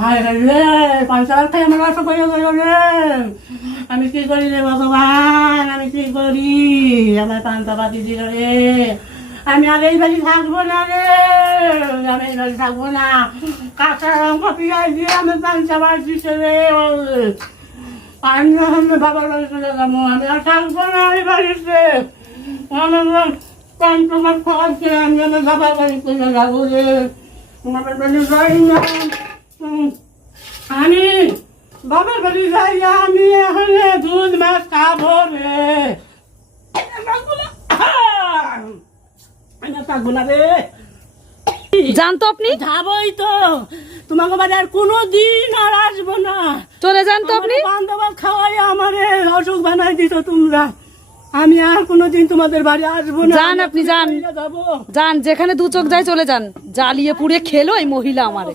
হায় রে, পয়সা খাই আমার বাসা করে গেল রে। আমি কি করি রে ভগবান, আমি কি করি? আমার পান্তা পাতি দিল রে। আমি আর এই বাড়ি থাকবো না রে, আমি এই বাড়ি থাকবো না। কাঁচা লঙ্কা পিঁয়াজ দিয়ে আমি পান্তা পাতি দিচ্ছে রে। আমি বাবার বাড়ি চলে যাবো, আমি আর থাকবো না এই বাড়িতে। আমার পান্তা ভাত খাওয়াচ্ছে, আমি আমার বাবার বাড়ি চলে যাবো রে। বাবার বাড়ি যাই না, আমি বাবার বাড়ি যাই না, আমি এখানে দুধ মাছ খাবো রে। থাকবো না রে। যান তো আপনি, যাবোই তো, তোমাকে বাড়ি আর কোনোদিন আর আসবো না। চলে যান তো আপনি। বান্ধব খাওয়াই আমারে অসুখ বানাই দিত তোমরা। আমি আর কোনোদিন তোমাদের বাড়ি আসবো না। যান আপনি, যান যাবো। যান, যেখানে দু চোখ যায় চলে যান। জ্বালিয়ে পুড়ে খেলো এই মহিলা আমারে।